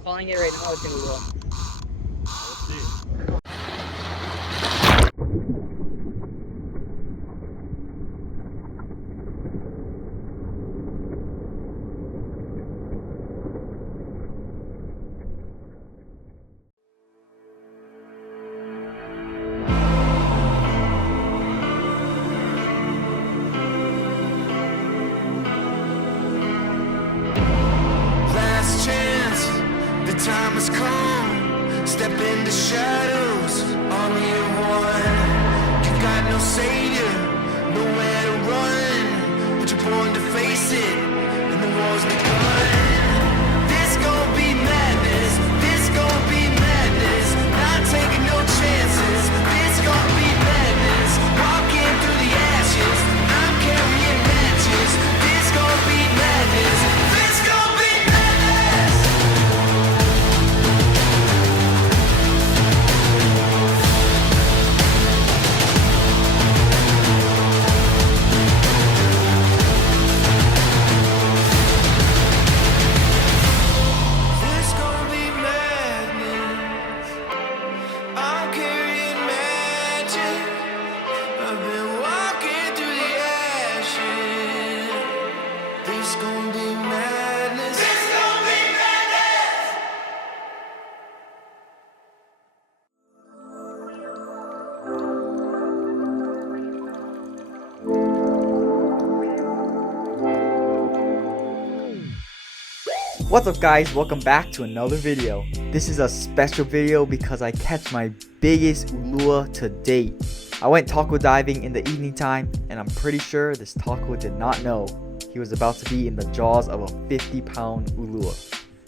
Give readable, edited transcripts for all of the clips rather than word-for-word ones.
I'm calling it right now. It's gonna go. Let's see. Last chance, the time has come. Step into shadows, army of one. You got no savior, nowhere to run, but you're born to face it, and the war's begun. This gon' be madness, this gon' be madness. Not taking no chances, this gon' be madness. Walking through the ashes, I'm carrying matches. This gon' be madness, this gon' be madness. This gon' be madness. I'm carrying magic. I've been walking through the ashes. This gon' be madness. This gon' be madness. What's up guys, welcome back to another video. This is a special video because I catch my biggest ulua to date. I went taco diving in the evening time and I'm pretty sure this taco did not know he was about to be in the jaws of a 50-pound ulua.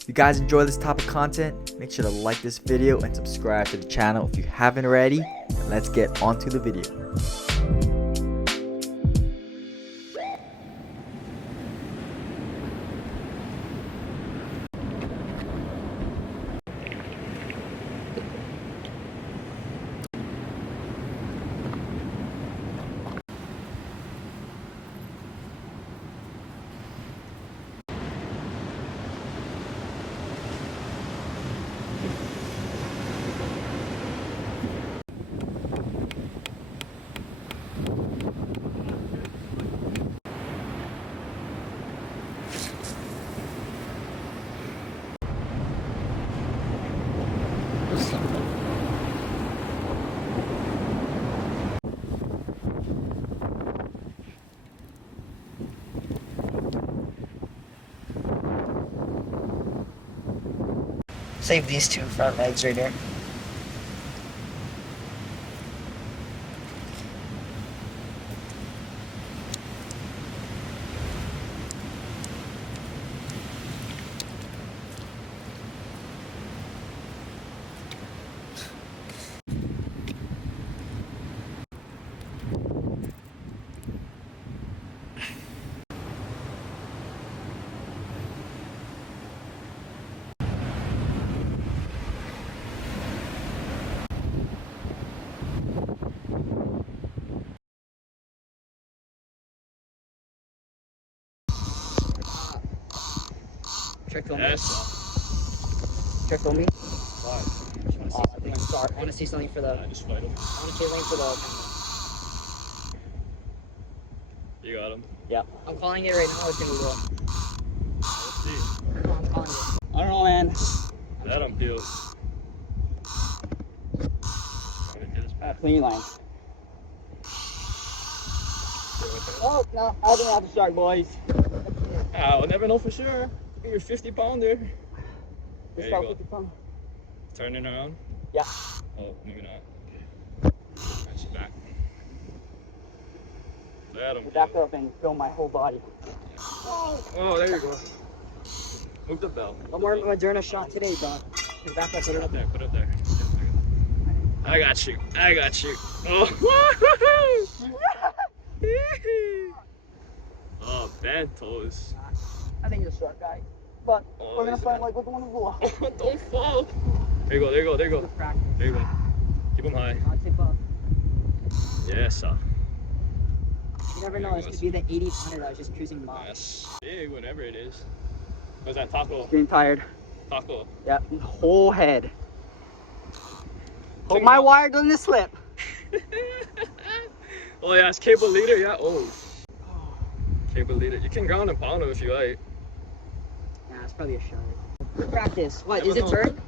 If you guys enjoy this type of content, make sure to like this video and subscribe to the channel if you haven't already. And let's get onto the video. Save these two front legs right here. Trick on me. Yes. Trick on me. Why? I want to see something for the. I just fight him. I want to see something for the. You got him. Yeah. I'm calling it right now. It's gonna go. Let's see. I'm calling it. I don't know, man. That I'm peeled. Clean lines. Oh no! I didn't have to start, boys. I'll never know for sure. You're a 50-pounder. There you go. Turn it around. Yeah. Oh, maybe not. That's back. Let him. Back up and film my whole body. Oh, there you go. Move the bell. I'm more Moderna shot today, bro. Back up, Put it up there. Put it up there. I got you. I got you. Oh. Oh, bad toes. I think he's a short guy. But we're gonna fight like with the one of the Don't fall. There you go, there you go, there you go. There you go. Keep them high. I'll tip up. Yes, sir. You never know, this could be the 80 pounder that was just cruising by. Yes. Big, whatever it is. What's that taco? Getting tired. Taco. Yeah, whole head. Hope my wire doesn't slip. Oh yeah, it's cable leader, yeah. Oh. Cable leader. You can ground and pound them if you like. Yeah, it's probably a shark. Practice. What, is Never it know. turn?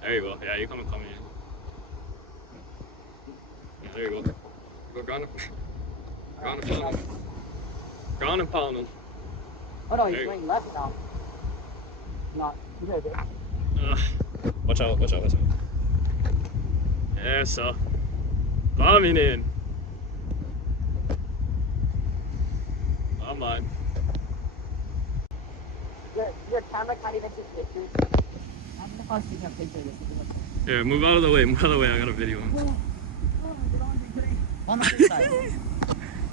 There you go. Yeah, you come in. Yeah, there you go. Go ground and pound them. Ground and pound them. Oh no, There he's you going left now. Not good. Watch out, watch out, watch out. Yes, sir. Coming in. Come on. Your camera can't even take pictures. I'm gonna pause taking a picture of this. Here, move out of the way, move out of the way. I got a video. On the other side.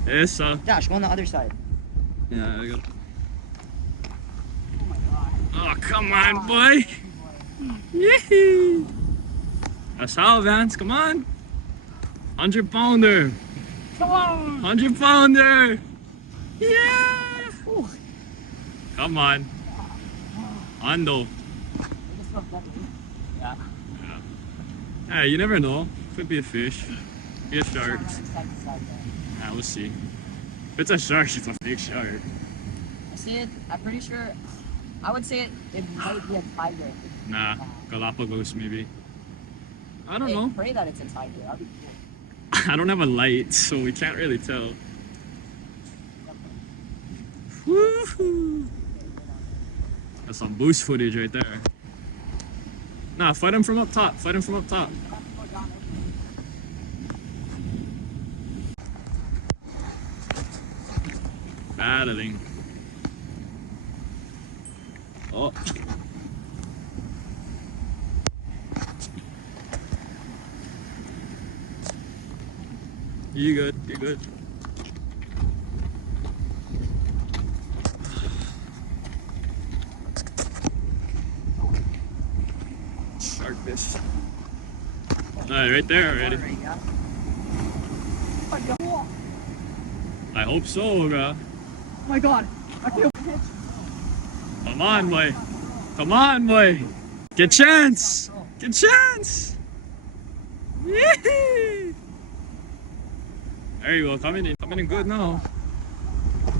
Yes, sir. Josh, go on the other side. Yeah, I got. Oh my god. Oh, come on, boy. Yee. That's how, Vance. Come on. 100 pounder. Come on. 100 pounder. Yeah. Ooh. Come on. Ando. Yeah. Yeah, you never know. Could be a fish. Be a shark. Yeah, we'll see. If it's a shark, it's a big shark. I see it. I'm pretty sure. I would say it might be a tiger. Nah, Galapagos maybe. I don't know. Pray that it's a tiger. That'd be cool. I don't have a light, so we can't really tell. Woohoo! That's some boost footage right there. Nah, fight him from up top. Fight him from up top. Battling. Oh. You good, you good. Shark fish. Alright, right there already. I hope so, bro. Oh my god. I feel pitch. Come on, boy. Come on, boy. Get chance. Get chance. Yee! There you go. Coming in good now.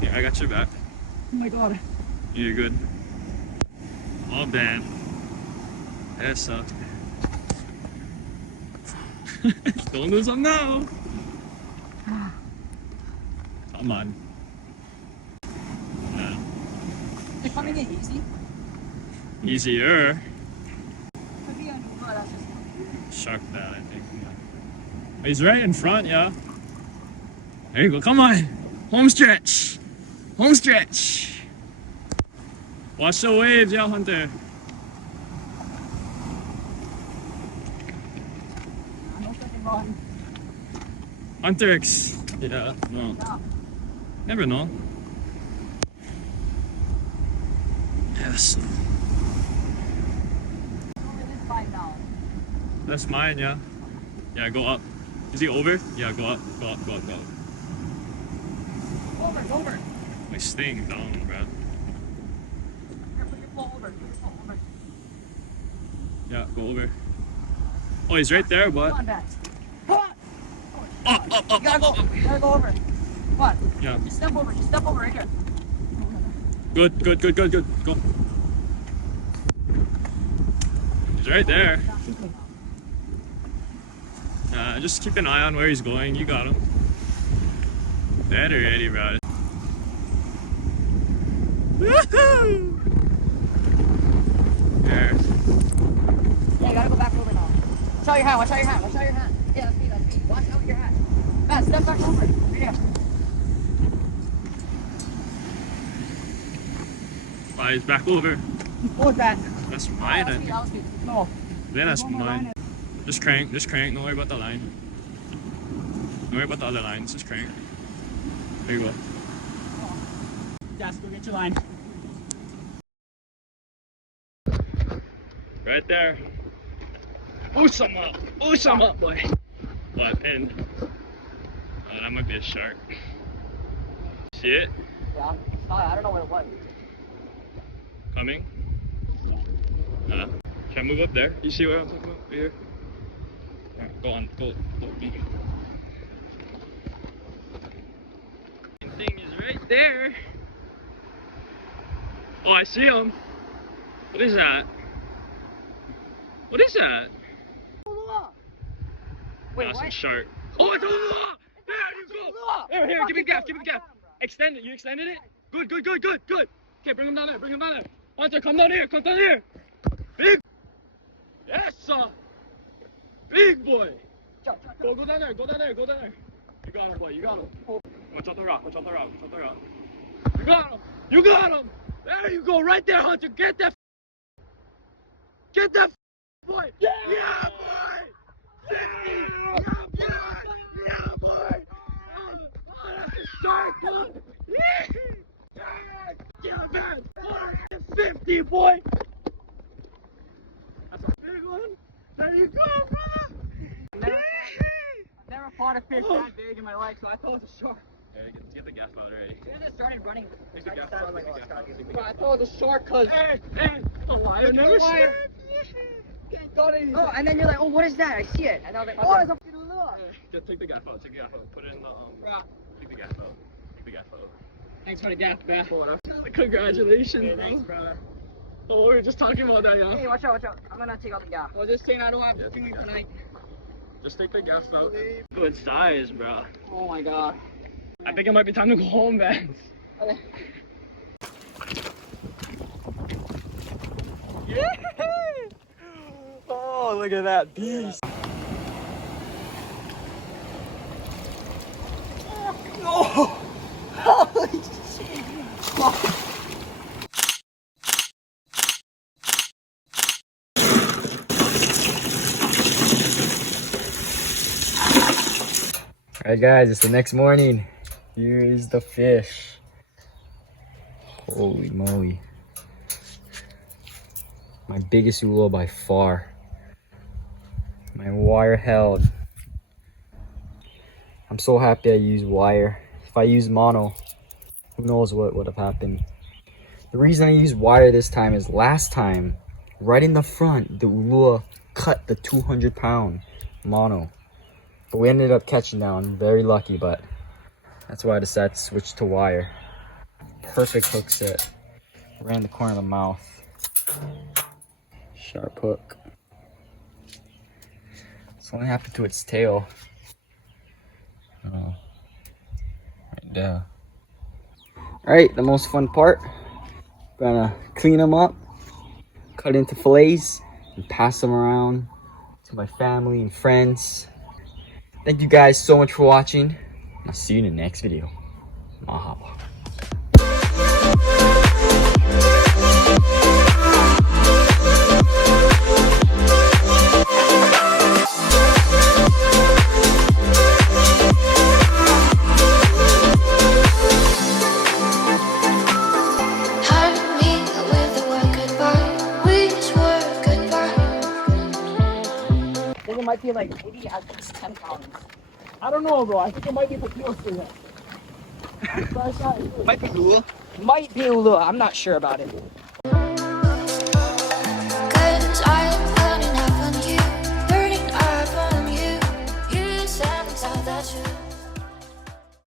Yeah, I got your back. Oh my god. You're good. Oh, damn. That's up. Don't lose them now. Come on. Yeah. They're coming in easy. Easier. Could be on Ulua, that's just Shark that, I think. Yeah. He's right in front, yeah. There you go. Come on. Home stretch. Home stretch. Watch the waves, yeah, Hunter. I don't think I'm wrong. Hunter X. Yeah, no. Yeah. Never know. Yes. That's mine, yeah. Yeah, go up. Is he over? Yeah, go up, go up, go up, go up. Over. My staying down, bro. Here, put your pole over. Put your pole over. Yeah, go over. Oh, he's right there, but. Come on, Max. Come on. Up. You gotta go. You gotta go over. Come on. Yeah. Just step over. Just step over right here. Good. Go. He's right there. Just keep an eye on where he's going. You got him. That already, bro. Woohoo! There. Yeah, you gotta go back over now. Watch out your hand. Watch out your hand. Watch out your hand. Yeah, that's me. That's me. Watch out your hand. Matt, step back over. Right here. Bye, he's back over. What was that? That's mine, I think. That was me. No. Then that's mine. Just crank. Don't worry about the line. Don't worry about the other lines. Just crank. There you go. Jas, go get your line. Right there. Boost him up, boy. What, Penn? Oh, that might be a shark. See it? Yeah. I don't know what it was. Coming? Should I move up there? You see what I'm talking about? Right here? Alright, go on, go. The thing is right there. Oh, I see him. What is that? What is that? Wait, That's what? a shark. Oh, it's Ulua! There you go! Here, give me the gaff, Extend it, you extended it? Good. Okay, bring him down there, Hunter, come down here. Big! Yes, sir! Big boy! Go down there. You got him, boy, you got him. Watch out the rock. You got him! There you go, right there, Hunter, get that boy! Yeah, boy! Yeah, boy! Oh, that's a shark, boy! Yeah, man! 450, boy! That's a big one! There you go, brother! Never fought a fish that big in my life, so I thought it was a shark. Hey, get the gaff out already. As soon as it started running, Take the gaff I out. was like, I thought it was a shark because... Hey! I never said. Oh, and then you're like, oh, what is that? I see it. And I was like, oh, it's a fucking Ulua. Just take the gaff out. Put it in the Right. Take the gaff out. Thanks for the gaff, man. Congratulations, Thanks, brother. Oh, we were just talking about that, yeah. Hey, watch out. I'm gonna take out the gaff. I was just saying I don't have to do it tonight. Just take the gaff out. Good size, bro. Oh my god. I think it might be time to go home, man. Oh, look at that beast. Oh! Holy shit! Alright guys, it's the next morning. Here is the fish. Holy moly. My biggest Ulua by far. My wire held. I'm so happy I used wire. If I used mono, who knows what would have happened. The reason I used wire this time is last time, right in the front, the Ulua cut the 200-pound mono. But we ended up catching down. Very lucky, but that's why I decided to switch to wire. Perfect hook set. Ran the corner of the mouth. Sharp hook. Something happened to its tail. Oh, right there. Alright, the most fun part. Gonna clean them up, cut into fillets, and pass them around to my family and friends. Thank you guys so much for watching. I'll see you in the next video. Mahalo. I think it might be like maybe at least 10 pounds. I don't know, bro. I think it might be Papio for that. Might be Ulua. I'm not sure about it.